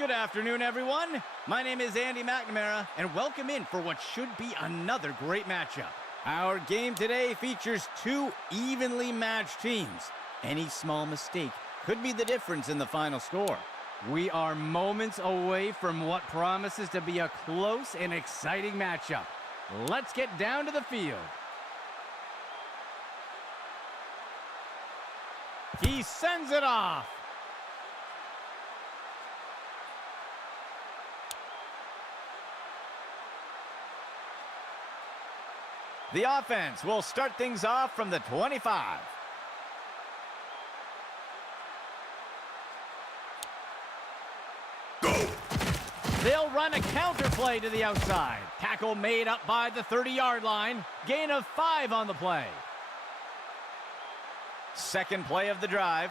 Good afternoon, everyone. My name is Andy McNamara, and welcome in for what should be another great matchup. Our game today features two evenly matched teams. Any small mistake could be the difference in the final score. We are moments away from what promises to be a close and exciting matchup. Let's get down to the field. He sends it off. The offense will start things off from the 25. Go! They'll run a counter play to the outside. Tackle made up by the 30-yard line. Gain of 5 on the play. Second play of the drive.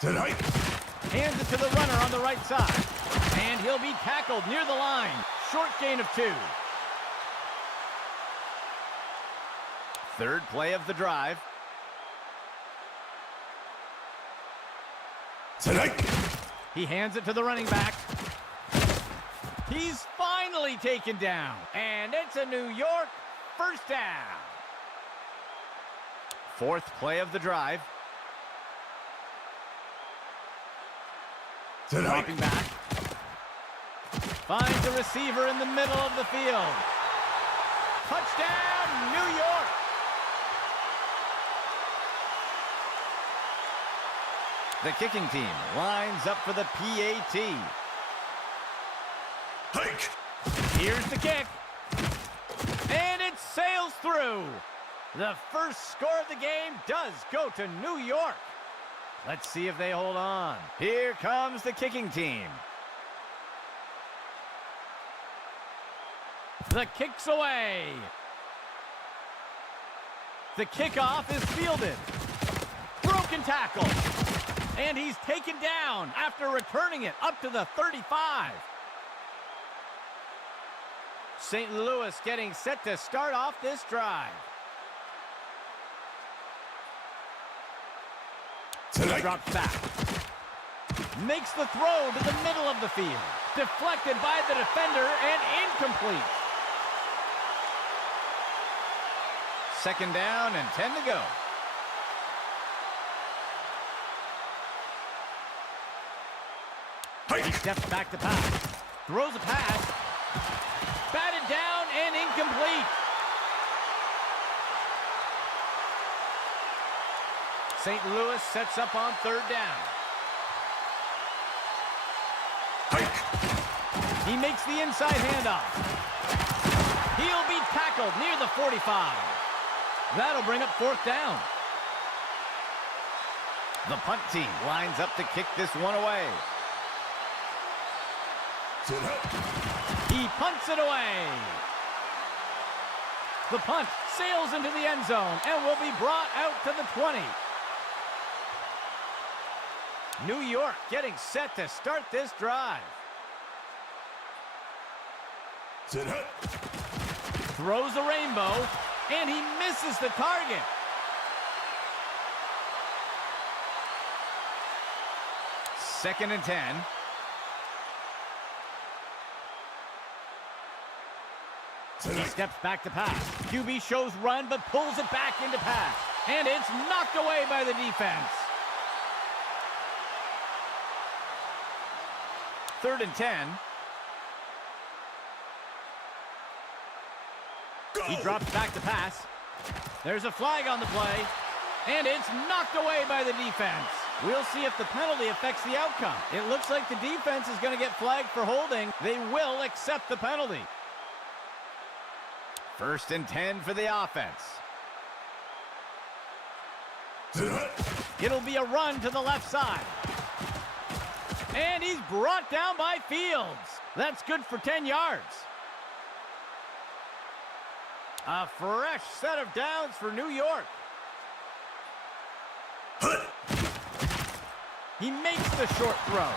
Tonight. Hands it to the runner on the right side. And he'll be tackled near the line. Short gain of 2. Third play of the drive. Tonight. He hands it to the running back. He's finally taken down. And it's a New York first down. Fourth play of the drive. Tonight. Dropping back. Finds a receiver in the middle of the field. Touchdown, New York! The kicking team lines up for the PAT. Hike. Here's the kick. And it sails through. The first score of the game does go to New York. Let's see if they hold on. Here comes the kicking team. The kick's away. The kickoff is fielded. Broken tackle. And he's taken down after returning it up to the 35. St. Louis getting set to start off this drive. Tonight. Drops back. Makes the throw to the middle of the field. Deflected by the defender and incomplete. Second down and 10 to go. Hike. He steps back to pass. Throws a pass. Batted down and incomplete. St. Louis sets up on third down. Hike. He makes the inside handoff. He'll be tackled near the 45. That'll bring up fourth down. The punt team lines up to kick this one away. Tonight. He punts it away. The punt sails into the end zone and will be brought out to the 20. New York getting set to start this drive. Tonight. Throws a rainbow, and he misses the target. Second and 10. Tonight. He steps back to pass. QB shows run, but pulls it back into pass. And it's knocked away by the defense. Third and 10. Go. He drops back to pass. There's a flag on the play. And it's knocked away by the defense. We'll see if the penalty affects the outcome. It looks like the defense is going to get flagged for holding. They will accept the penalty. First and 10 for the offense. Tonight. It'll be a run to the left side. And he's brought down by Fields. That's good for 10 yards. A fresh set of downs for New York. He makes the short throw.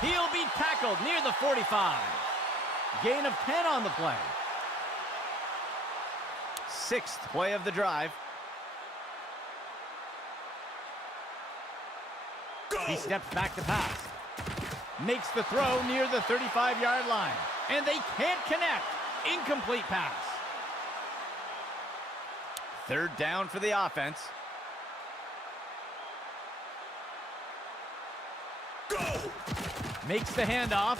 He'll be tackled near the 45. Gain of 10 on the play. sixth play of the drive. Go! He steps back to pass. Makes the throw near the 35-yard line. And they can't connect. Incomplete pass. Third down for the offense. Go! Makes the handoff.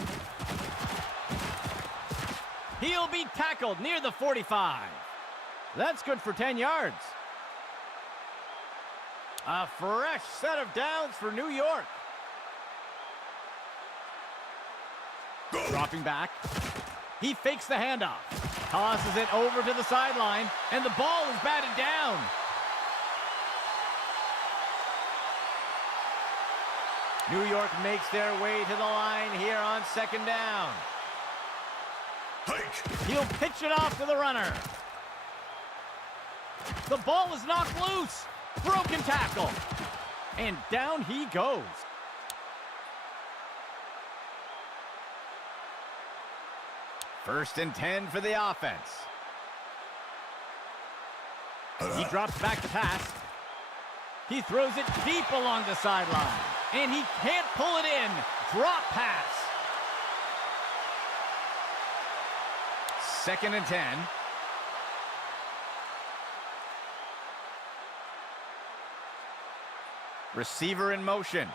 He'll be tackled near the 45. That's good for 10 yards. A fresh set of downs for New York. Go! Dropping back. He fakes the handoff. Tosses it over to the sideline. And the ball is batted down. New York makes their way to the line here on second down. Hike! He'll pitch it off to the runner. The ball is knocked loose. Broken tackle. And down he goes. First and 10 for the offense. He drops back to pass. He throws it deep along the sideline. And he can't pull it in. Drop pass. Second and 10. Receiver in motion.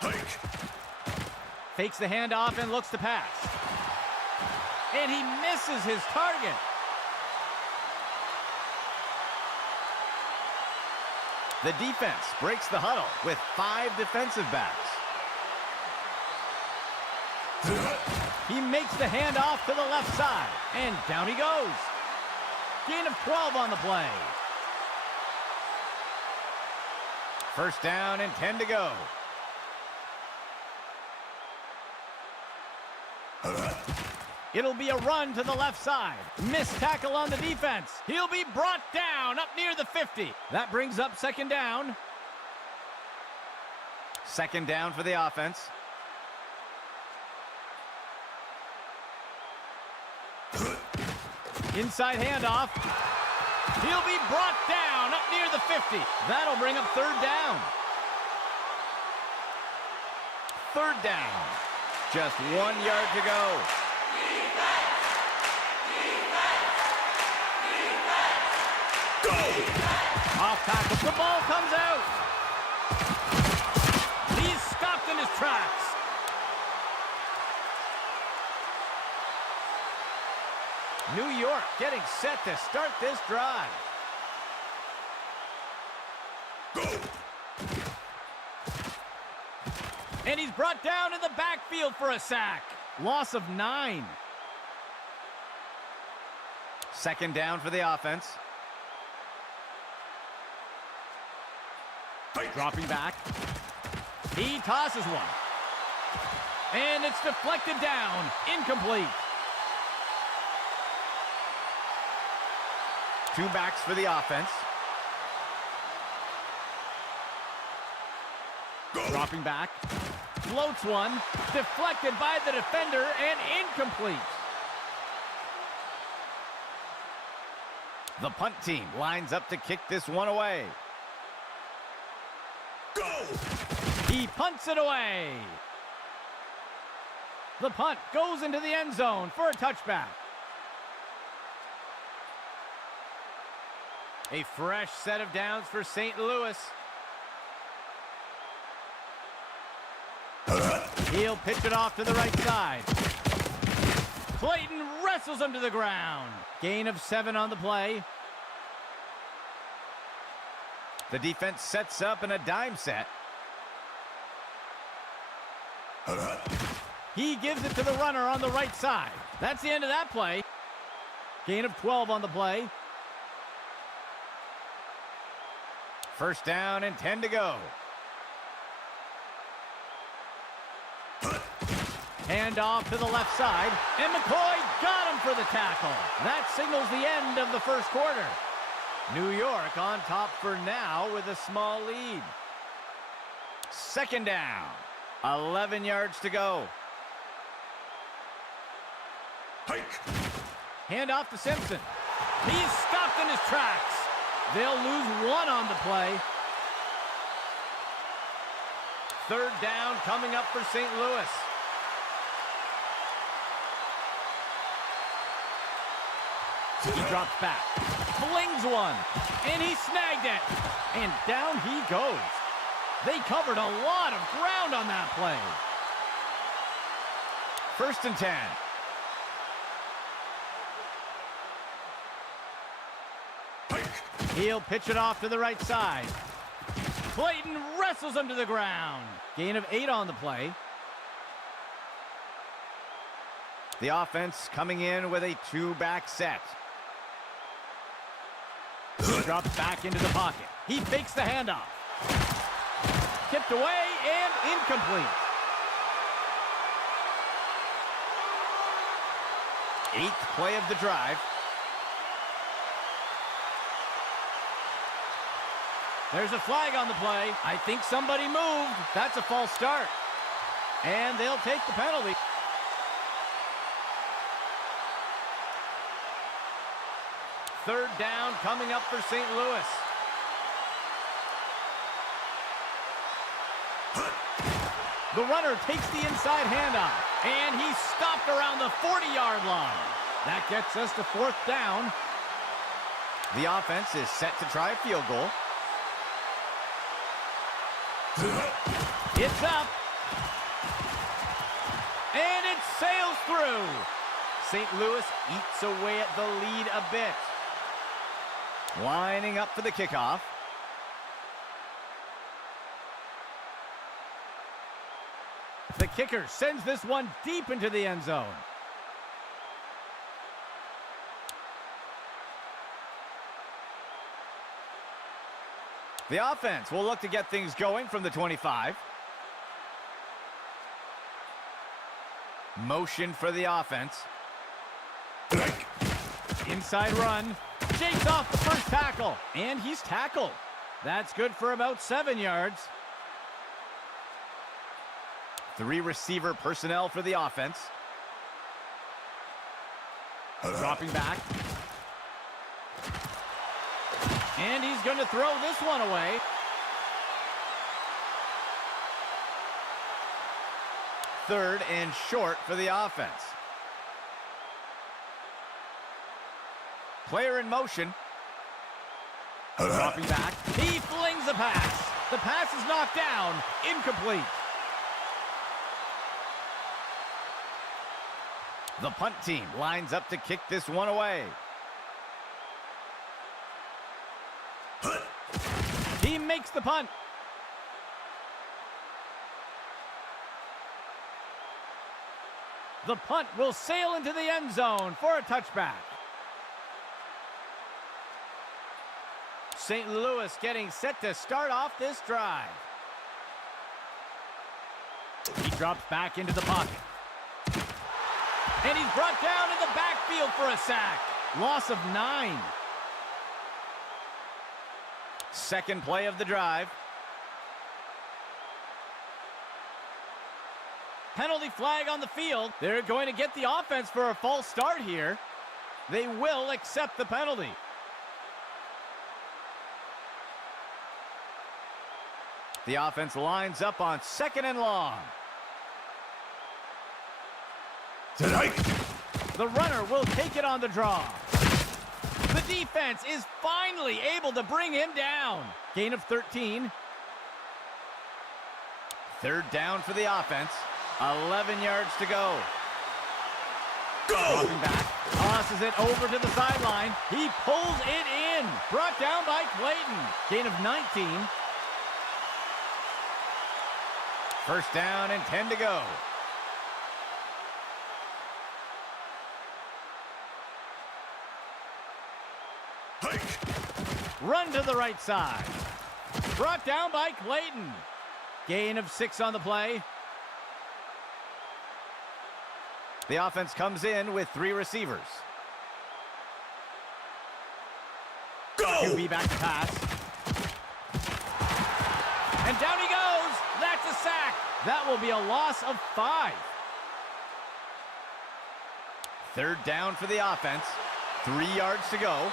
Hike! Fakes the handoff and looks to pass. And he misses his target. The defense breaks the huddle with 5 defensive backs. To the hut! He makes the handoff to the left side. And down he goes. Gain of 12 on the play. First down and 10 to go. It'll be a run to the left side. Missed tackle on the defense. He'll be brought down up near the 50. That brings up second down. Second down for the offense. Inside handoff. He'll be brought down up near the 50. That'll bring up third down. Third down. Just 1 yard to go. Go! Off tackle. The ball comes out. He's stopped in his tracks. New York getting set to start this drive. Go! And he's brought down in the backfield for a sack. Loss of 9. Second down for the offense. Hike! Dropping back. He tosses one. And it's deflected down. Incomplete. 2 backs for the offense. Go! Dropping back. Floats one. Deflected by the defender and incomplete. The punt team lines up to kick this one away. Go! He punts it away. The punt goes into the end zone for a touchback. A fresh set of downs for St. Louis. He'll pitch it off to the right side. Clayton wrestles him to the ground. Gain of 7 on the play. The defense sets up in a dime set. He gives it to the runner on the right side. That's the end of that play. Gain of 12 on the play. First down and 10 to go. Hand off to the left side, and McCoy got him for the tackle. That signals the end of the first quarter. New York on top for now with a small lead. Second down, 11 yards to go. Hike. Hand off to Simpson. He's stopped in his tracks. They'll lose one on the play. Third down coming up for St. Louis. He drops back, flings one, and he snagged it. And down he goes. They covered a lot of ground on that play. 1st and 10. He'll pitch it off to the right side. Clayton wrestles him to the ground. Gain of 8 on the play. The offense coming in with a 2-back set. He drops back into the pocket. He fakes the handoff. Tipped away and incomplete. 8th play of the drive. There's a flag on the play. I think somebody moved. That's a false start. And they'll take the penalty. Third down coming up for St. Louis. The runner takes the inside handoff, and he's stopped around the 40-yard line. That gets us to 4th down. The offense is set to try a field goal. It's up. And it sails through. St. Louis eats away at the lead a bit. Lining up for the kickoff. The kicker sends this one deep into the end zone. The offense will look to get things going from the 25. Motion for the offense. Inside run. Shakes off the first tackle. And he's tackled. That's good for about 7 yards. 3 receiver personnel for the offense. Dropping back. And he's going to throw this one away. Third and short for the offense. Player in motion. Dropping back. He flings a pass. The pass is knocked down. Incomplete. The punt team lines up to kick this one away. He makes the punt. The punt will sail into the end zone for a touchback. St. Louis getting set to start off this drive. He drops back into the pocket. And he's brought down in the backfield for a sack. Loss of 9. Second play of the drive. Penalty flag on the field. They're going to get the offense for a false start here. They will accept the penalty. The offense lines up on 2nd and long. The runner will take it on the draw. The defense is finally able to bring him down. Gain of 13. Third down for the offense. 11 yards to go. Dropping back. Tosses it over to the sideline. He pulls it in. Brought down by Clayton. Gain of 19. First down and 10 to go. Run to the right side. Brought down by Clayton. Gain of 6 on the play. The offense comes in with 3 receivers. QB back to pass. And down he goes. That's a sack. That will be a loss of 5. Third down for the offense. 3 yards to go.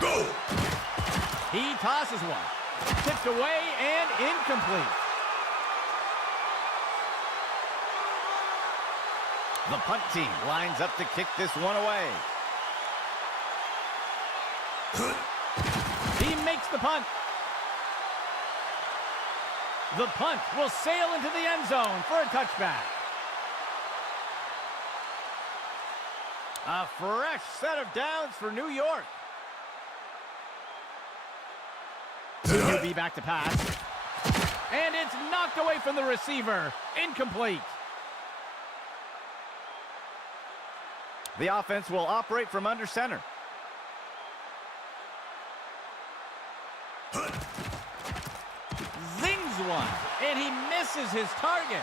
Go! He tosses one. Tipped away and incomplete. The punt team lines up to kick this one away. He makes the punt. The punt will sail into the end zone for a touchback. A fresh set of downs for New York. QB back to pass. And it's knocked away from the receiver. Incomplete. The offense will operate from under center. Zings one, and he misses his target.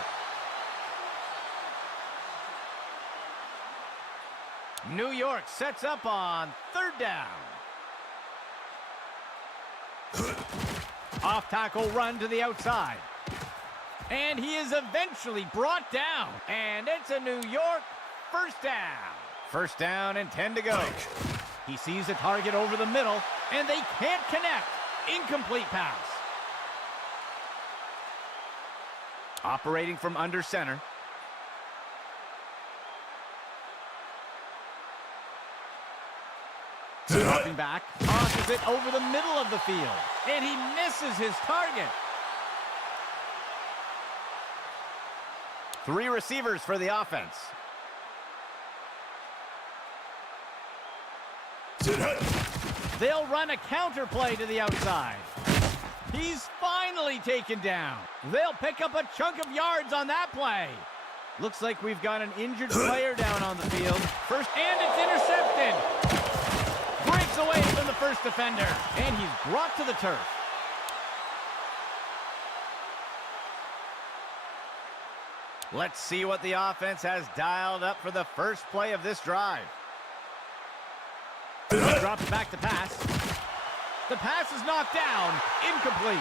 New York sets up on third down. Off tackle run to the outside. And he is eventually brought down. And it's a New York first down. First down and 10 to go. He sees a target over the middle, and they can't connect. Incomplete pass. Operating from under center. Dropping back, tosses it over the middle of the field, and he misses his target. 3 receivers for the offense. They'll run a counter play to the outside. He's finally taken down. They'll pick up a chunk of yards on that play. Looks like we've got an injured player down on the field. First, and it's intercepted. Breaks away from the first defender, and he's brought to the turf. Let's see what the offense has dialed up for the first play of this drive. He drops back to pass. The pass is knocked down, incomplete.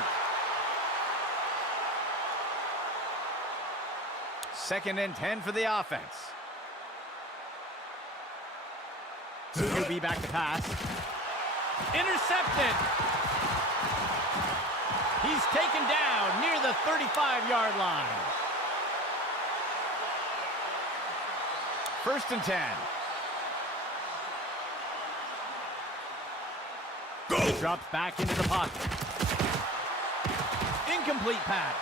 Second and 10 for the offense. QB back to pass. Intercepted. He's taken down near the 35-yard line. First and 10. He drops back into the pocket. Incomplete pass.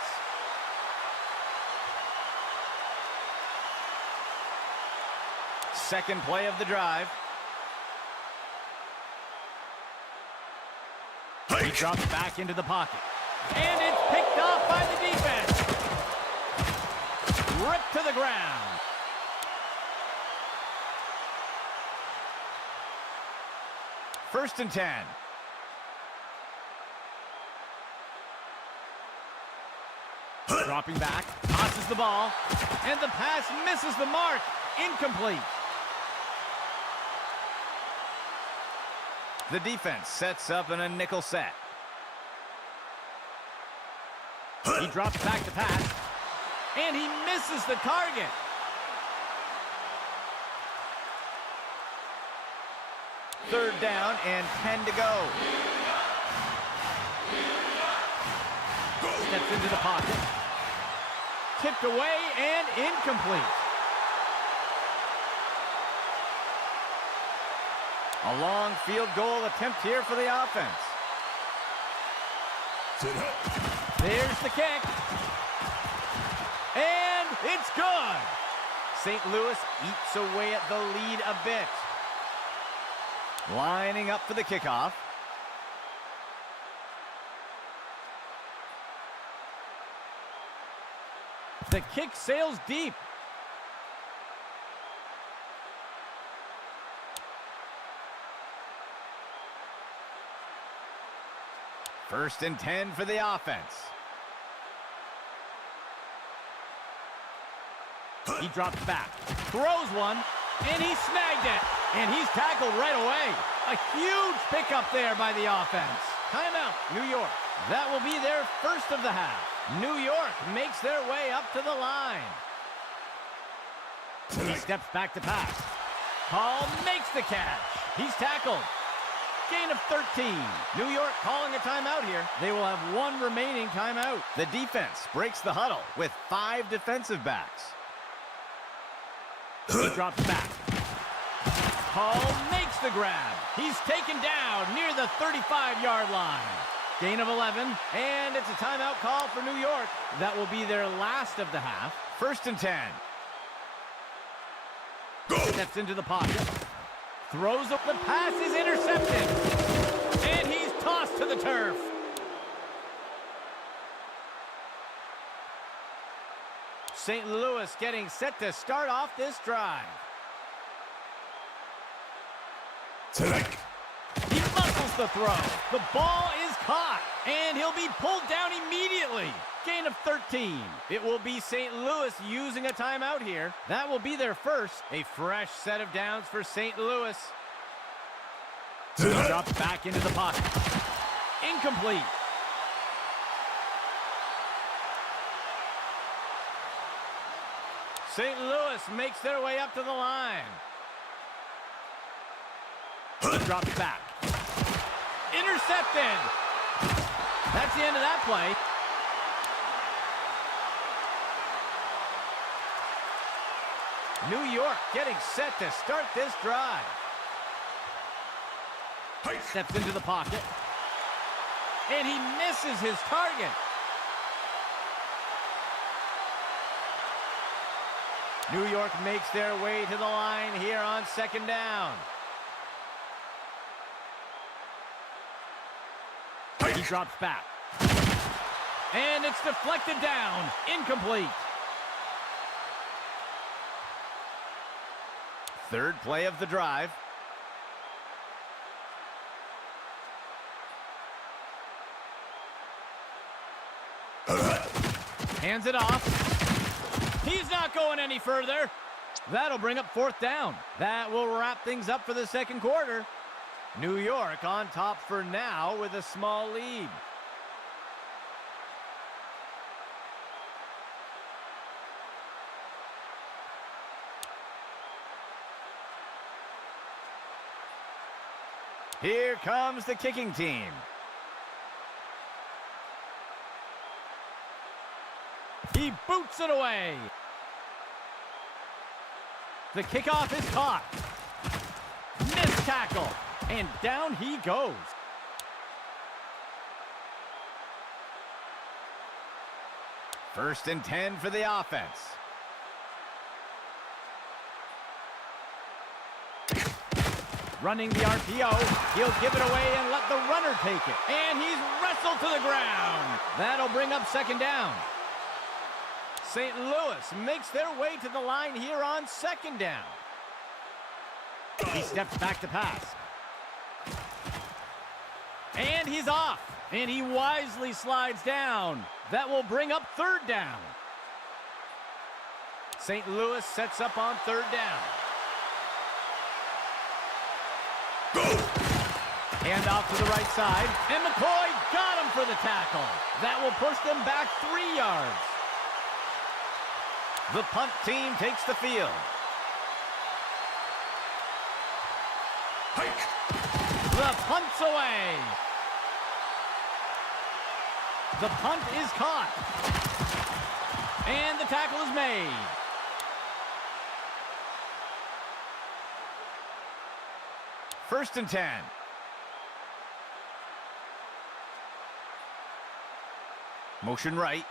Second play of the drive. He drops back into the pocket. And it's picked off by the defense. Ripped to the ground. First and 10. Dropping back, tosses the ball, and the pass misses the mark. Incomplete. The defense sets up in a nickel set. He drops back to pass, and he misses the target. Third down and 10 to go. Steps into the pocket. Tipped away and incomplete. A long field goal attempt here for the offense. There's the kick. And it's good. St. Louis eats away at the lead a bit. Lining up for the kickoff. The kick sails deep. First and 10 for the offense. He drops back, throws one, and he snagged it. And he's tackled right away. A huge pickup there by the offense. Timeout, New York. That will be their first of the half. New York makes their way up to the line. He steps back to pass. Hall makes the catch. He's tackled. Gain of 13. New York calling a timeout here. They will have one remaining timeout. The defense breaks the huddle with 5 defensive backs. He drops back. Hall makes the grab. He's taken down near the 35-yard line. Gain of 11, and it's a timeout call for New York. That will be their last of the half. 1st and 10. Go. Steps into the pocket. Throws up. The pass is intercepted. And he's tossed to the turf. St. Louis getting set to start off this drive. Select. He muscles the throw. The ball is caught. And he'll be pulled down immediately. Gain of 13. It will be St. Louis using a timeout here. That will be their first. A fresh set of downs for St. Louis. Select. Drops back into the pocket. Incomplete. St. Louis makes their way up to the line. Drops back. Intercepted. That's the end of that play. New York getting set to start this drive. Hike. Steps into the pocket. And he misses his target. New York makes their way to the line here on 2nd down. Hike. He drops back. And it's deflected down. Incomplete. 3rd play of the drive. Hands it off. He's not going any further. That'll bring up 4th down. That will wrap things up for the 2nd quarter. New York on top for now with a small lead. Here comes the kicking team. He boots it away. The kickoff is caught. Missed tackle. And down he goes. First and 10 for the offense. Running the RPO. He'll give it away and let the runner take it. And he's wrestled to the ground. That'll bring up 2nd down. St. Louis makes their way to the line here on 2nd down. He steps back to pass. And he's off. And he wisely slides down. That will bring up 3rd down. St. Louis sets up on 3rd down. Go. Hand off to the right side. And McCoy got him for the tackle. That will push them back 3 yards. The punt team takes the field. Hike. The punt's away. The punt is caught. And the tackle is made. First and 10. Motion right.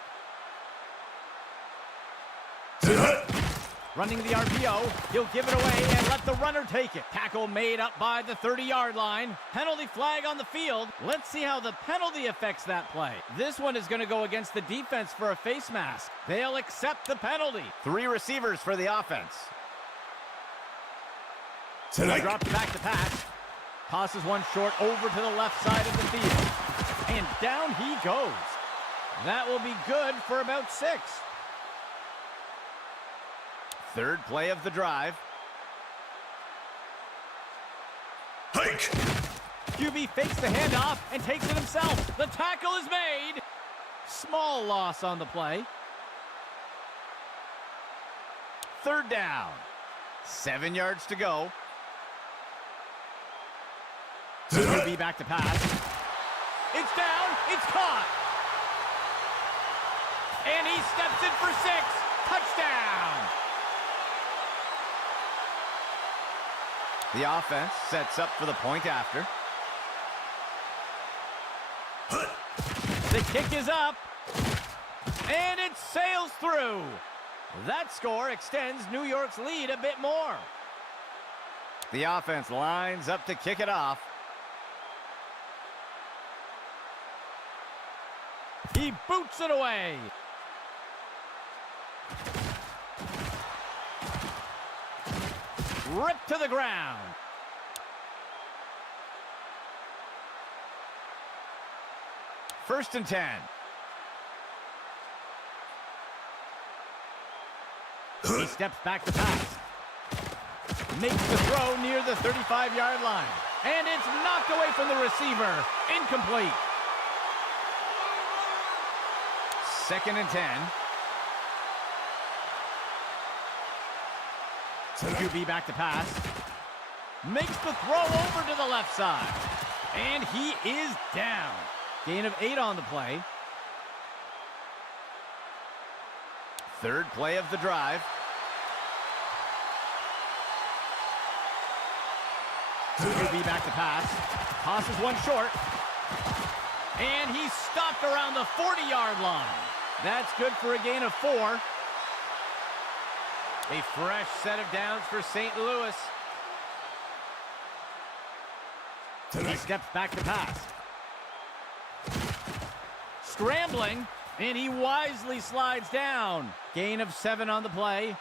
Running the RPO. He'll give it away and let the runner take it. Tackle made up by the 30-yard line. Penalty flag on the field. Let's see how the penalty affects that play. This one is going to go against the defense for a face mask. They'll accept the penalty. 3 receivers for the offense. Select. Drops back to pass. Tosses one short over to the left side of the field. And down he goes. That will be good for about 6. 3rd play of the drive. Hike. QB fakes the handoff and takes it himself. The tackle is made. Small loss on the play. Third down. 7 yards to go. QB back to pass. It's down. It's caught. And he steps in for 6. Touchdown. The offense sets up for the point after. The kick is up. And it sails through. That score extends New York's lead a bit more. The offense lines up to kick it off. He boots it away. Ripped to the ground. First and 10. He steps back to pass. Makes the throw near the 35-yard line. And it's knocked away from the receiver. Incomplete. Second and 10. QB back to pass. Makes the throw over to the left side. And he is down. Gain of 8 on the play. Third play of the drive. QB back to pass. Tosses one short. And he's stopped around the 40-yard line. That's good for a gain of 4. A fresh set of downs for St. Louis. He steps back to pass. Scrambling, and he wisely slides down. Gain of 7 on the play.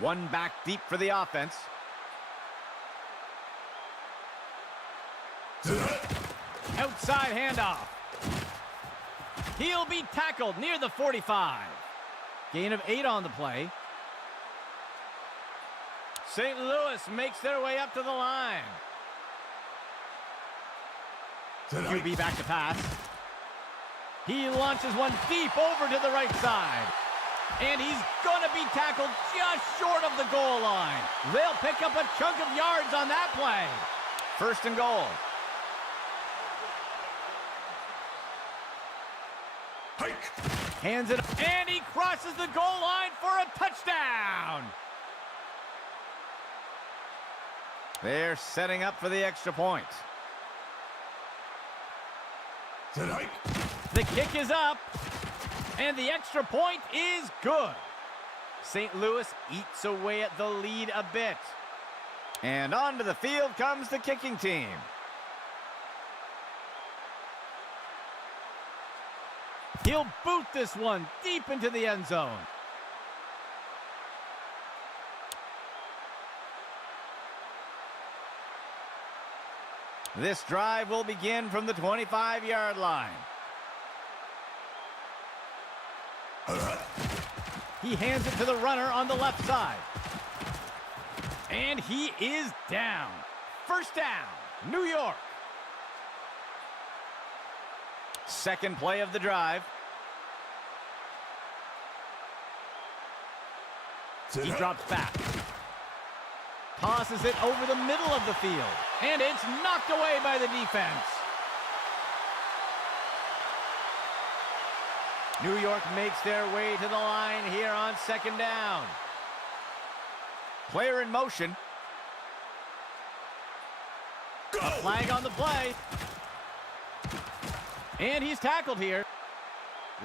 One back deep for the offense. Outside handoff. He'll be tackled near the 45. Gain of 8 on the play. St. Louis makes their way up to the line. QB back to pass. He launches one deep over to the right side. And he's going to be tackled just short of the goal line. They'll pick up a chunk of yards on that play. First and goal. Hike. Hands it, and he crosses the goal line for a touchdown. They're setting up for the extra point. Hike. The kick is up, and the extra point is good. St. Louis eats away at the lead a bit. And onto the field comes the kicking team. He'll boot this one deep into the end zone. This drive will begin from the 25-yard line. He hands it to the runner on the left side. And he is down. First down, New York. Second play of the drive. He drops back. Tosses it over the middle of the field. And it's knocked away by the defense. New York makes their way to the line here on second down. Player in motion. A flag on the play. And he's tackled here.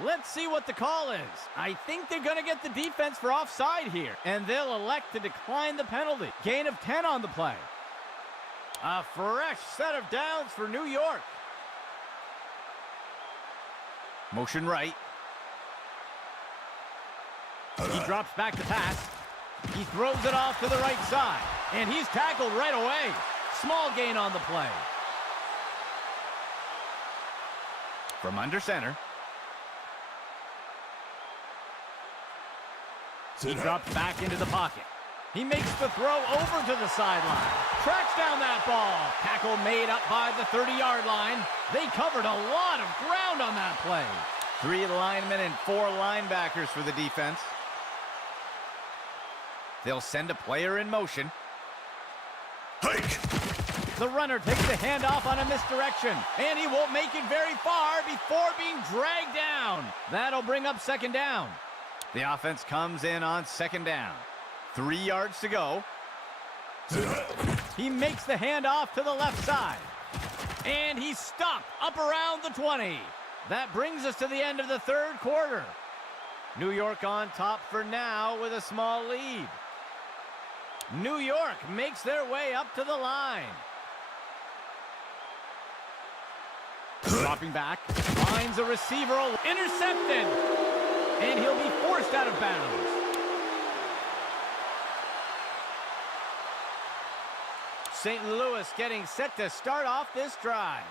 Let's see what the call is. I think they're going to get the defense for offside here, and they'll elect to decline the penalty. Gain of 10 on the play. A fresh set of downs for New York. Motion right. He drops back to pass. He throws it off to the right side, and he's tackled right away. Small gain on the play. From under center. He drops back into the pocket. He makes the throw over to the sideline. Tracks down that ball. Tackle made up by the 30-yard line. They covered a lot of ground on that play. 3 linemen and 4 linebackers for the defense. They'll send a player in motion. Hike! The runner takes the handoff on a misdirection, and he won't make it very far before being dragged down. That'll bring up second down. The offense comes in on second down. 3 yards to go. He makes the handoff to the left side. And he's stopped up around the 20. That brings us to the end of the third quarter. New York on top for now with a small lead. New York makes their way up to the line. Dropping back, finds a receiver, intercepted, and he'll be forced out of bounds. St. Louis getting set to start off this drive.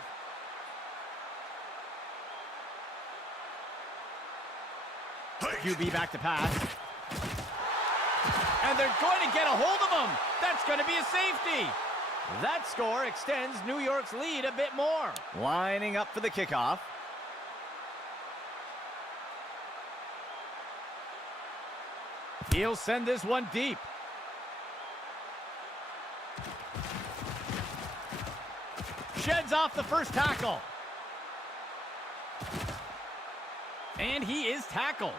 QB back to pass. And they're going to get a hold of him. That's going to be a safety. That score extends New York's lead a bit more. Lining up for the kickoff. He'll send this one deep. Sheds off the first tackle. And he is tackled.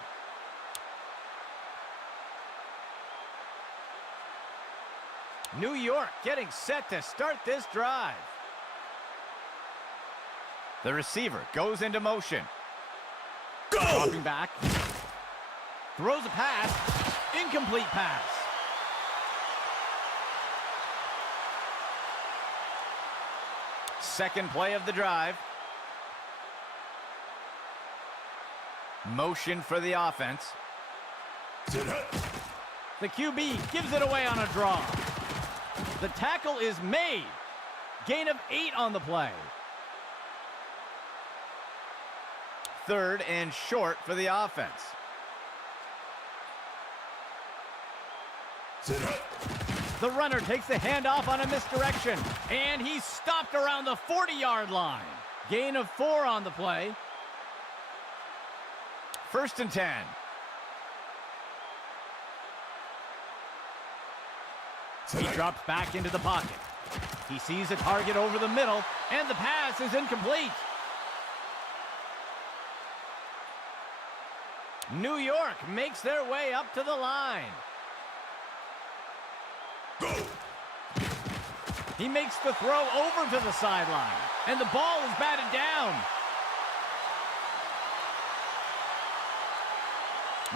New York getting set to start this drive. The receiver goes into motion. Go! Dropping back. Throws a pass. Incomplete pass. Second play of the drive. Motion for the offense. The QB gives it away on a draw. The tackle is made. Gain of 8 on the play. Third and short for the offense. The runner takes the handoff on a misdirection, and he's stopped around the 40-yard line. Gain of 4 on the play. First and 10. He drops back into the pocket. He sees a target over the middle, and the pass is incomplete. New York makes their way up to the line. Go! He makes the throw over to the sideline, and the ball is batted down.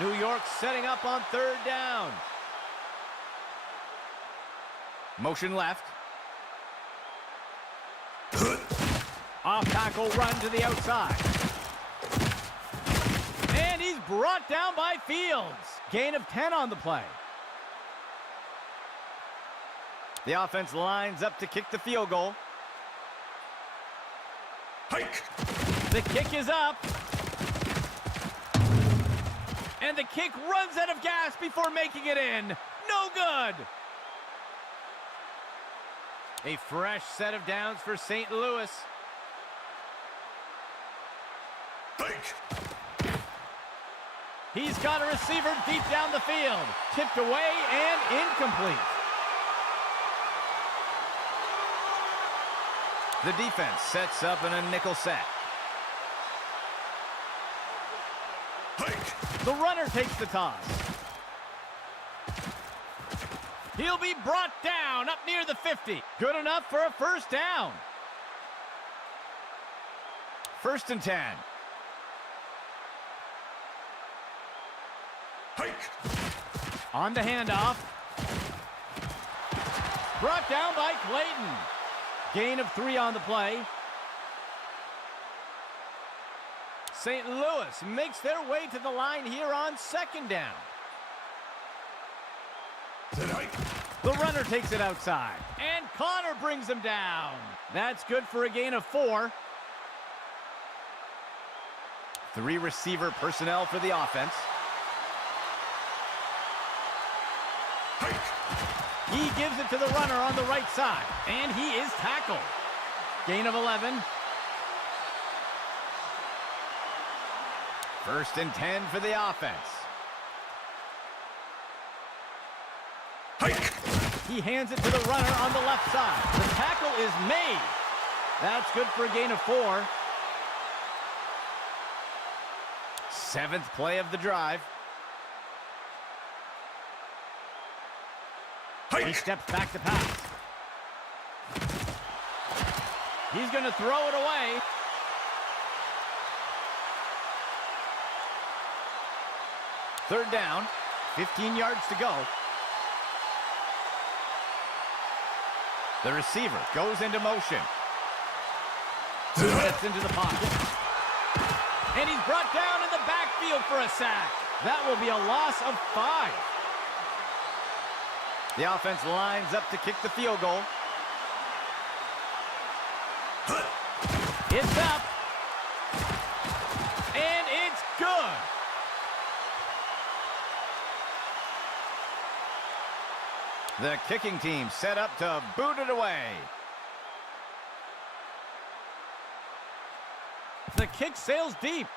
New York setting up on third down. Motion left. Off tackle run to the outside. And he's brought down by Fields. Gain of 10 on the play. The offense lines up to kick the field goal. Hike! The kick is up. And the kick runs out of gas before making it in. No good. A fresh set of downs for St. Louis. Hike! He's got a receiver deep down the field. Tipped away and incomplete. The defense sets up in a nickel set. Hike! The runner takes the toss. He'll be brought down up near the 50. Good enough for a first down. First and 10. Hike! On the handoff. Brought down by Clayton. Gain of 3 on the play. St. Louis makes their way to the line here on second down. The runner takes it outside, and Connor brings him down. That's good for a gain of 4. 3 receiver personnel for the offense. Hike! He gives it to the runner on the right side, and he is tackled. Gain of 11. First and 10 for the offense. He hands it to the runner on the left side. The tackle is made. That's good for a gain of 4. 7th play of the drive. He steps back to pass. He's going to throw it away. Third down, 15 yards to go. The receiver goes into motion. Gets into the pocket. And he's brought down in the backfield for a sack. That will be a loss of 5. The offense lines up to kick the field goal. It's up. And it's good. The kicking team set up to boot it away. The kick sails deep.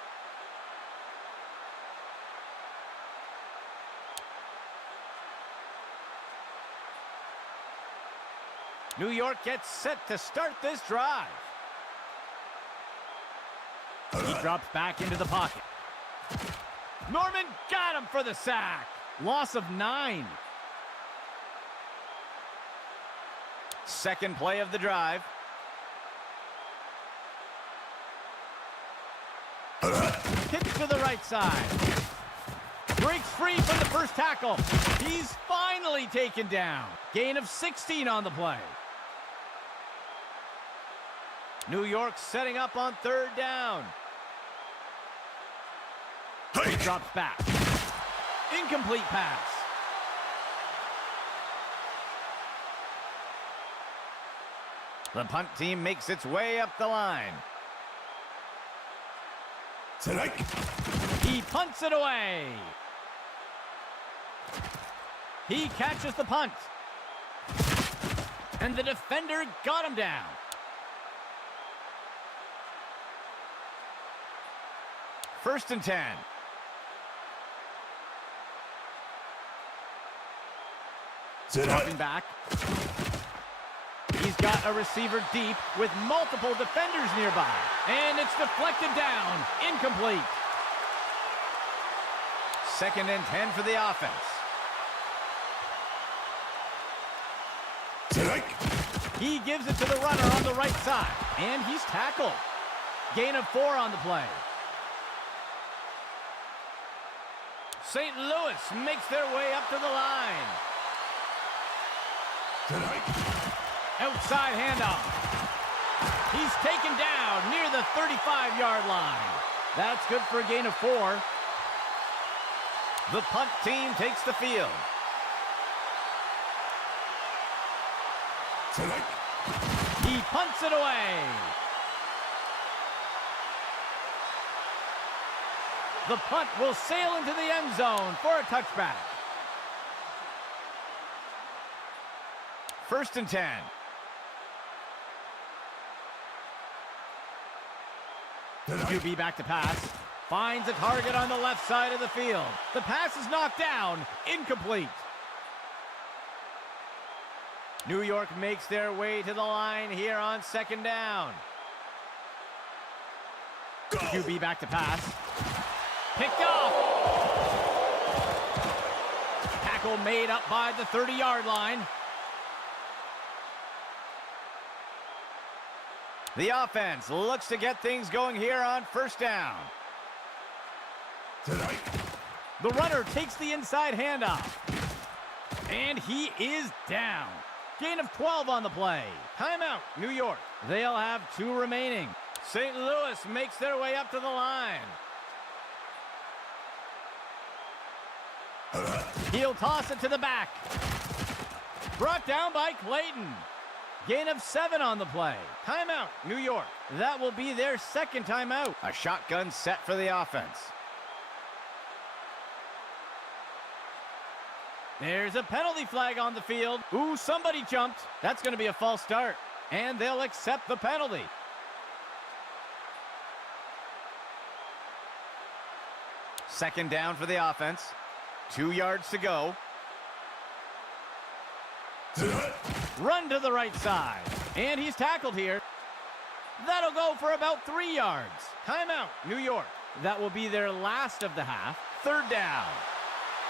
New York gets set to start this drive. He drops back into the pocket. Norman got him for the sack. Loss of 9. Second play of the drive. Hits to the right side. Breaks free from the first tackle. He's finally taken down. Gain of 16 on the play. New York setting up on third down. He drops back. Incomplete pass. The punt team makes its way up the line. He punts it away. He catches the punt. And the defender got him down. First and 10. Dropping back. He's got a receiver deep with multiple defenders nearby. And it's deflected down. Incomplete. Second and 10 for the offense. He gives it to the runner on the right side. And he's tackled. Gain of 4 on the play. St. Louis makes their way up to the line. Outside handoff. He's taken down near the 35-yard line. That's good for a gain of 4. The punt team takes the field. He punts it away. The punt will sail into the end zone for a touchback. First and 10. QB back to pass. Finds a target on the left side of the field. The pass is knocked down. Incomplete. New York makes their way to the line here on second down. QB back to pass. Picked off. Tackle made up by the 30-yard line. The offense looks to get things going here on first down. The runner takes the inside handoff. And he is down. Gain of 12 on the play. Timeout, New York. They'll have 2 remaining. St. Louis makes their way up to the line. He'll toss it to the back. Brought down by Clayton. Gain of 7 on the play. Timeout, New York. That will be their second timeout. A shotgun set for the offense. There's a penalty flag on the field. Ooh, somebody jumped. That's going to be a false start. And they'll accept the penalty. Second down for the offense. 2 yards to go. Run to the right side. And he's tackled here. That'll go for about 3 yards. Timeout, New York. That will be their last of the half. Third down.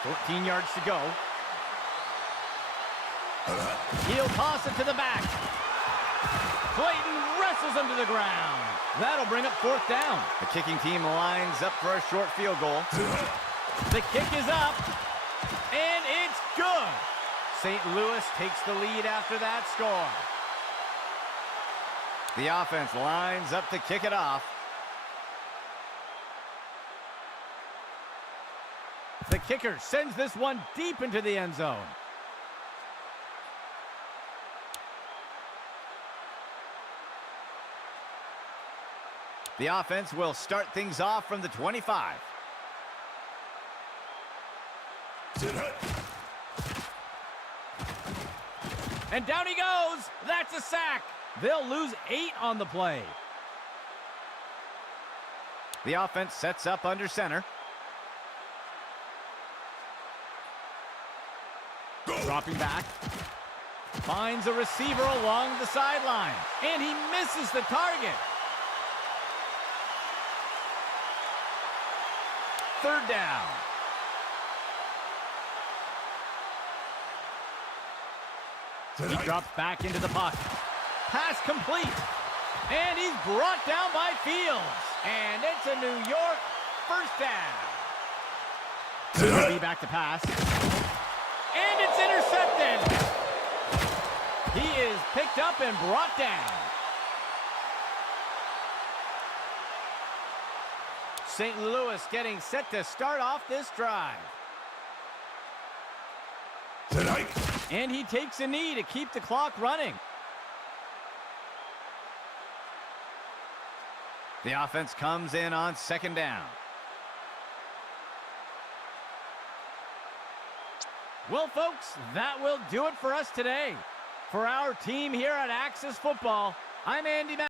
14 yards to go. He'll toss it to the back. Clayton wrestles him to the ground. That'll bring up fourth down. The kicking team lines up for a short field goal. The kick is up, and it's good. St. Louis takes the lead after that score. The offense lines up to kick it off. The kicker sends this one deep into the end zone. The offense will start things off from the 25. And down he goes. That's a sack. They'll lose 8 on the play. The offense sets up under center. Dropping back. Finds a receiver along the sideline. And he misses the target. Third down. He drops back into the pocket. Pass complete. And he's brought down by Fields. And it's a New York first down. He'll be back to pass. And it's intercepted. He is picked up and brought down. St. Louis getting set to start off this drive. And he takes a knee to keep the clock running. The offense comes in on second down. Well, folks, that will do it for us today. For our team here at Axis Football, I'm Andy